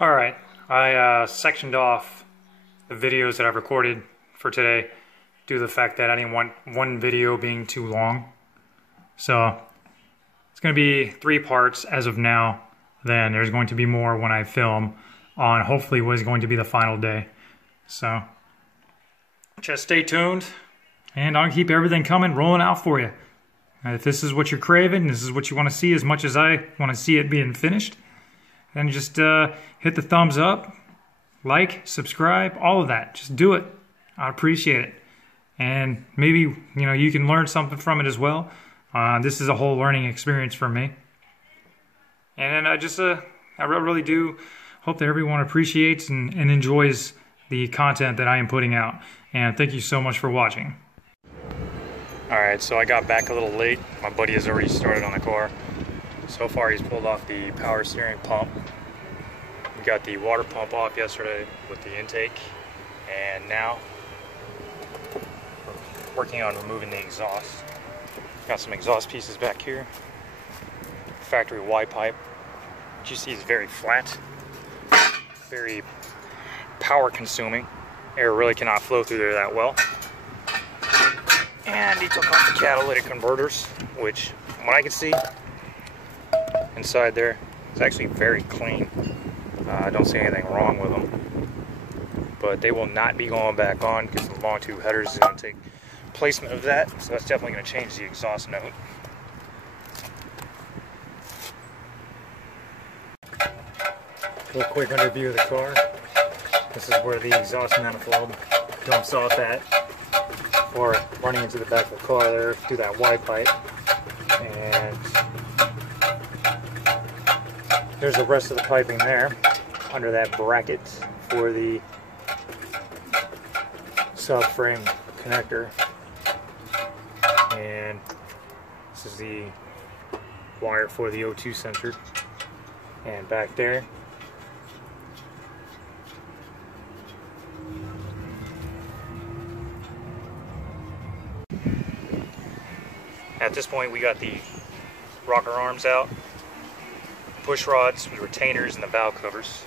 Alright, I sectioned off the videos that I've recorded for today due to the fact that I didn't want one video being too long. So it's going to be 3 parts as of now. Then there's going to be more when I film on hopefully what is going to be the final day. So just stay tuned and I'll keep everything coming, rolling out for you. If this is what you're craving, this is what you want to see as much as I want to see it being finished, then just hit the thumbs up, like, subscribe, all of that. Just do it. I'd appreciate it. And maybe, you can learn something from it as well. This is a whole learning experience for me. And I really do hope that everyone appreciates and enjoys the content that I am putting out. And thank you so much for watching. Alright, so I got back a little late. My buddy has already started on the car. So far he's pulled off the power steering pump. We got the water pump off yesterday with the intake. And now we're working on removing the exhaust. Got some exhaust pieces back here. Factory Y pipe. What you see is very flat. Very power consuming. Air really cannot flow through there that well. And he took off the catalytic converters, which, from what I can see, inside there, it's actually very clean. I don't see anything wrong with them. But they will not be going back on because the long tube headers is going to take placement of that. So that's definitely going to change the exhaust note. Real quick underview of the car. This is where the exhaust manifold dumps off at. Or running into the back of the car there through that Y pipe. And there's the rest of the piping there under that bracket for the subframe connector. And this is the wire for the O2 sensor. And back there, at this point we got the rocker arms out, push rods with retainers and the valve covers,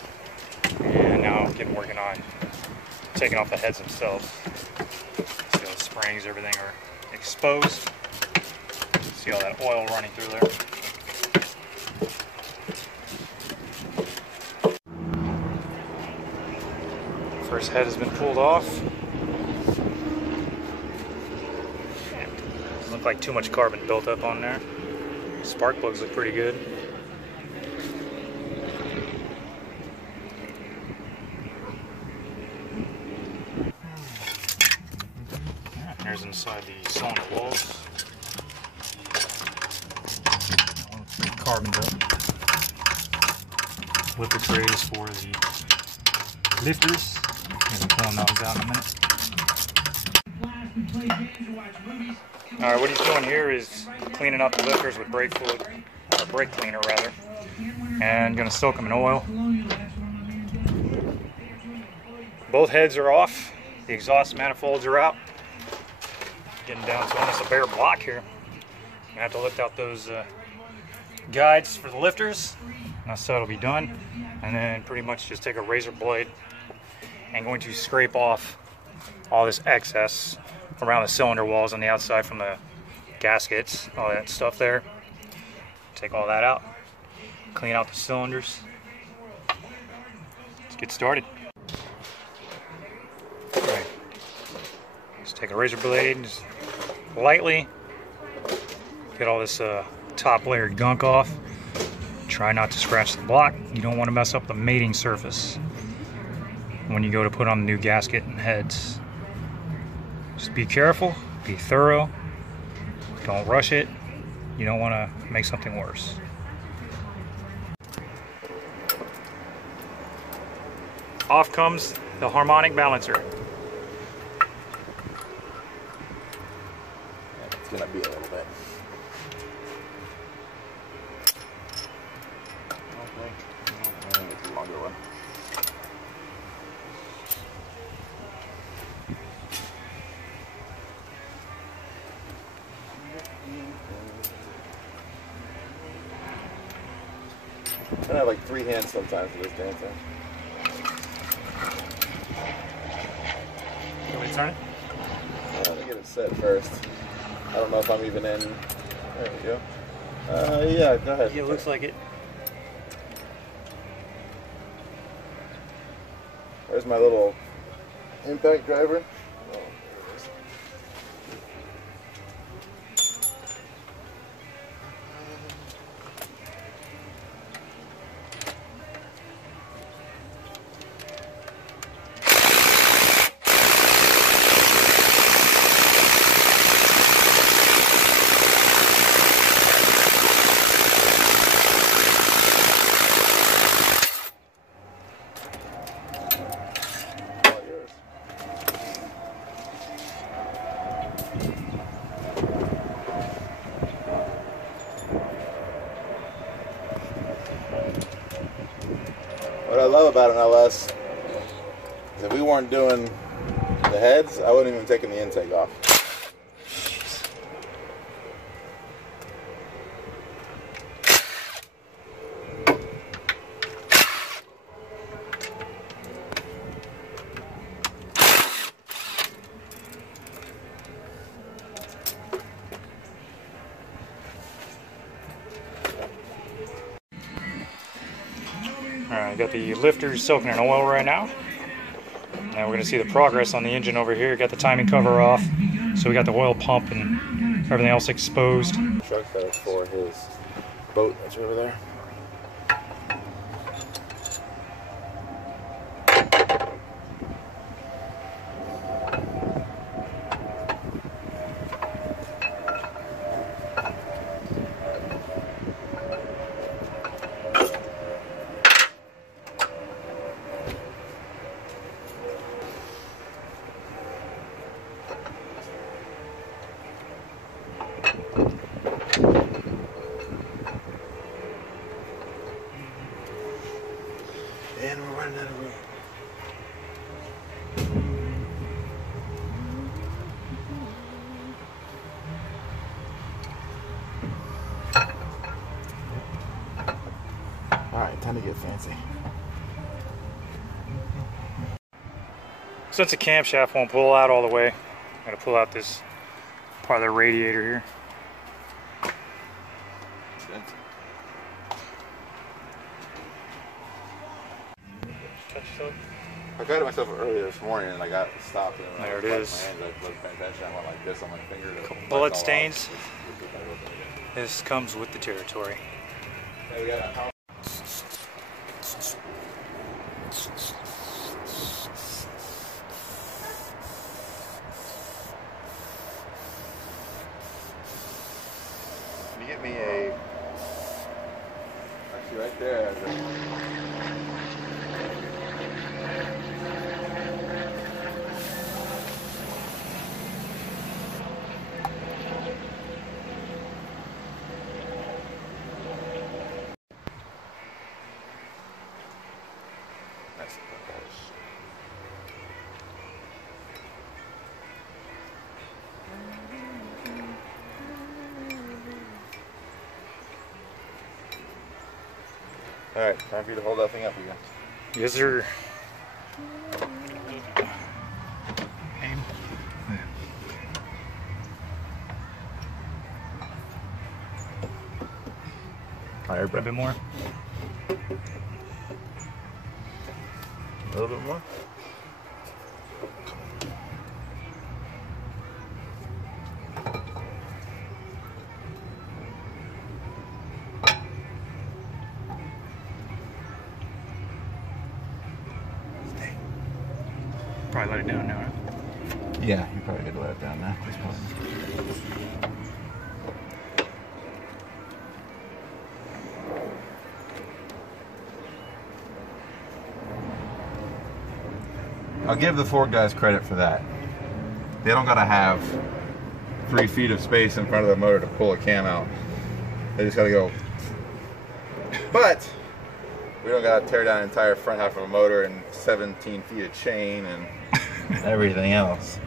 and now I'm getting working on taking off the heads themselves. See all the springs, everything are exposed. See all that oil running through there. First head has been pulled off. Doesn't look like too much carbon built up on there. Spark plugs look pretty good. There's inside the cylinder walls. Carboned up. Lifter trays for the lifters. I'm pulling those out in a minute. Alright, what he's doing here is cleaning up the lifters with brake fluid, or brake cleaner rather, and going to soak them in oil. Both heads are off, the exhaust manifolds are out. Getting down to almost a bare block here. I'm going to have to lift out those guides for the lifters. So it'll be done. And then pretty much just take a razor blade and going to scrape off all this excess around the cylinder walls on the outside from the gaskets, all that stuff there. Take all that out, clean out the cylinders. Let's get started. All right. Just take a razor blade and just lightly get all this top layer gunk off. Try not to scratch the block. You don't want to mess up the mating surface when you go to put on the new gasket and heads. Just be careful, be thorough, don't rush it. You don't want to make something worse. Off comes the harmonic balancer. It's gonna be a little bit. Okay. I think it's a longer one. have like 3 hands sometimes for this damn thing. You want me to turn it? Let me get it set first. I don't know if I'm even in. There we go. Yeah, go ahead. Yeah, it looks like it. There's my little impact driver. Oh, there it is. What I love about an LS is if we weren't doing the heads, I wouldn't even taken the intake off. Alright, got the lifters soaking in oil right now. Now we're going to see the progress on the engine over here. Got the timing cover off, so we got the oil pump and everything else exposed. Truck that is for his boat that's over there. And we're running out of room. Alright, time to get fancy. Since the camshaft won't pull out all the way, I'm going to pull out this part of the radiator here. I got it myself earlier this morning and I got stopped. And There it is. I wasn't paying attention. I went like this on my finger. Bullet stains. This comes with the territory. Hey, we got a house. Can you get me a... Actually right there. Alright, time for you to hold that thing up again. Yes, sir. Higher, A bit more. A little bit more. Probably let it down now, right? Yeah, you probably could let it down now. I'll give the Ford guys credit for that. They don't gotta have 3 feet of space in front of the motor to pull a cam out. They just gotta go. But we don't gotta tear down the entire front half of a motor and 17 feet of chain and everything else.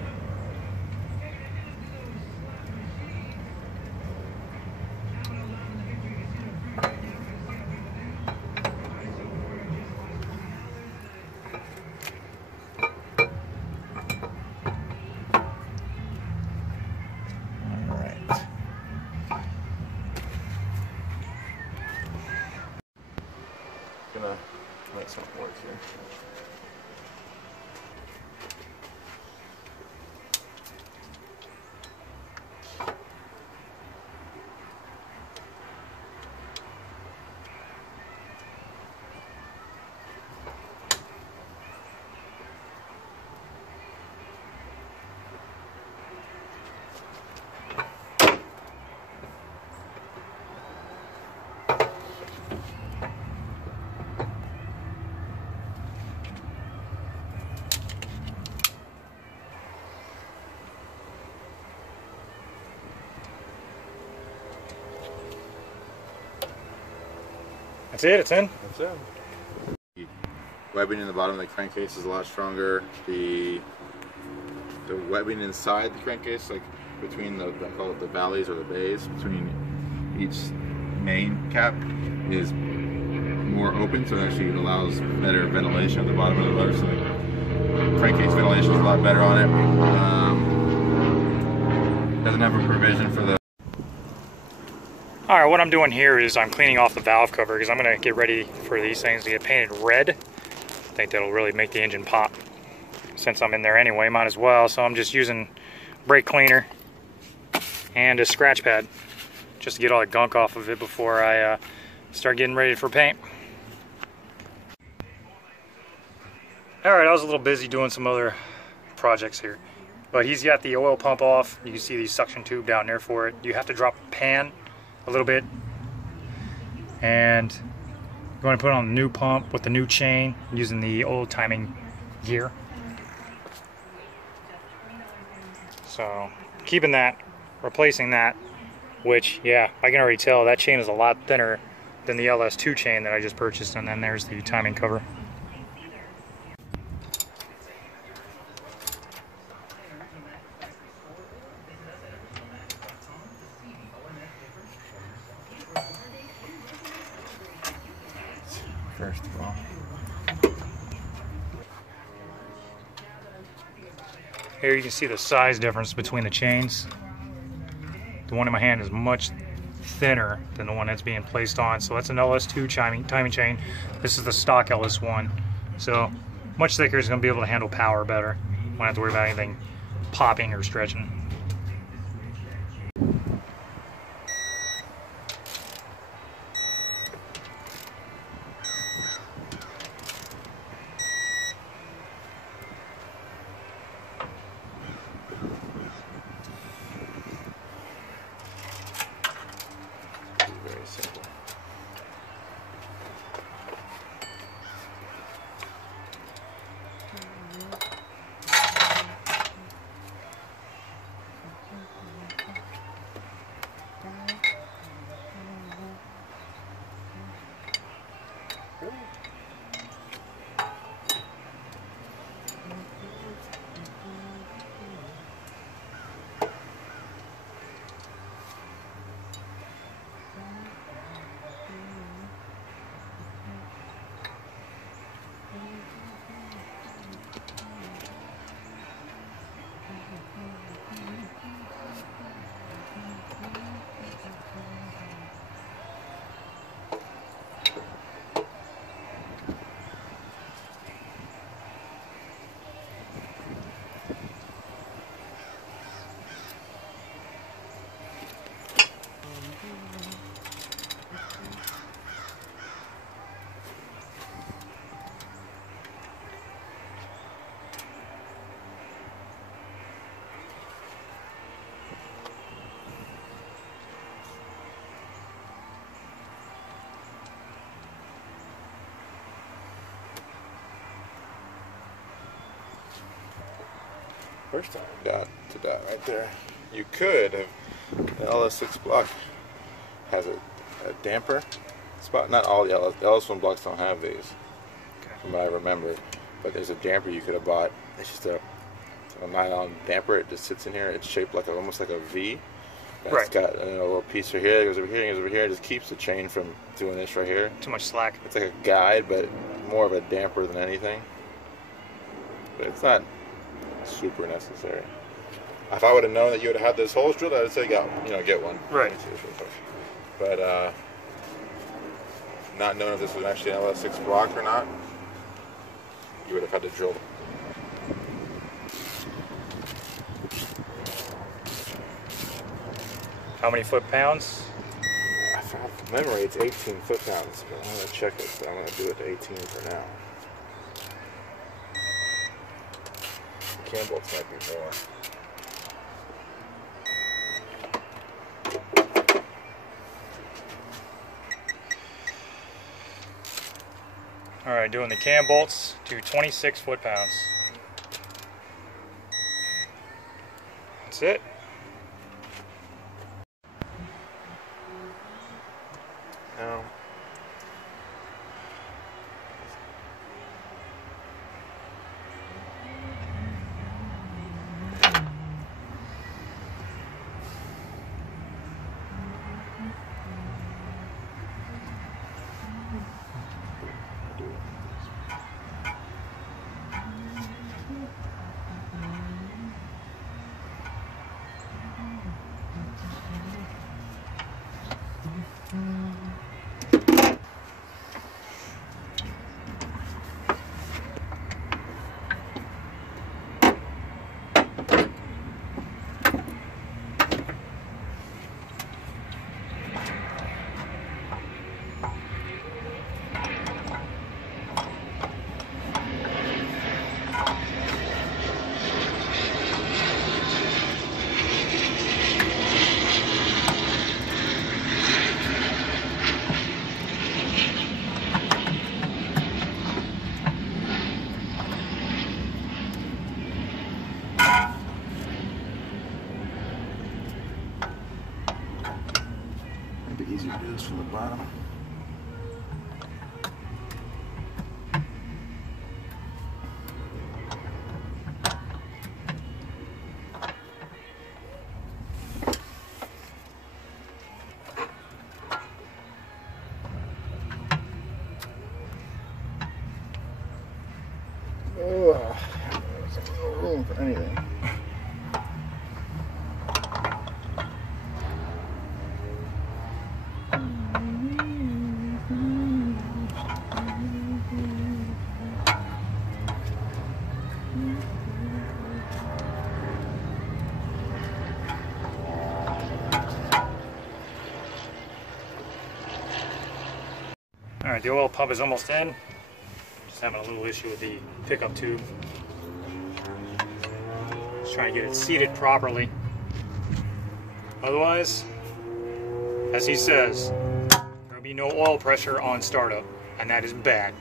gonna make something work here. That's it, it's in. That's it. The webbing in the bottom of the crankcase is a lot stronger. The webbing inside the crankcase, like between I call it the valleys or the bays, between each main cap is more open, so it actually allows better ventilation at the bottom of the motor. So the crankcase ventilation is a lot better on it. Doesn't have a provision for the. Alright, what I'm doing here is I'm cleaning off the valve cover because I'm going to get ready for these things to get painted red. I think that'll really make the engine pop. Since I'm in there anyway, might as well. So I'm just using brake cleaner and a scratch pad just to get all the gunk off of it before I start getting ready for paint. Alright, I was a little busy doing some other projects here. But he's got the oil pump off. You can see the suction tube down there for it. You have to drop the pan a little bit, and I'm going to put on the new pump with the new chain using the old timing gear. So keeping that, replacing that, which, yeah, I can already tell that chain is a lot thinner than the LS2 chain that I just purchased. And then there's the timing cover. First of all, here you can see the size difference between the chains. The one in my hand is much thinner than the one that's being placed on. So that's an LS2 timing chain. This is the stock LS1. So much thicker, is going to be able to handle power better. Won't have to worry about anything popping or stretching. very simple. First time I got to that right there. You could have, the LS6 block has a damper spot. Not all the LS1 blocks don't have these, from what I remember. But there's a damper you could have bought. It's just a nylon damper. It just sits in here. It's shaped like almost like a V. Right. It's got a little piece right here. It goes over here. It goes over here. It just keeps the chain from doing this right here. Too much slack. It's like a guide, but more of a damper than anything. But it's not super necessary. If I would have known that you would have had this holes drilled, I would say get one. Right. But not knowing if this was actually an LS6 block or not, you would have had to drill. How many foot-pounds? From memory, it's 18 foot-pounds, but I'm going to check it, but I'm going to do it to 18 for now. Cam bolts might be more. Alright, doing the cam bolts to 26 foot-pounds. That's it. Now, it'd be easier to do this from the bottom. Ugh, there's no room for anything. Alright, the oil pump is almost in. Just having a little issue with the pickup tube. Just trying to get it seated properly. Otherwise, as he says, there'll be no oil pressure on startup, and that is bad.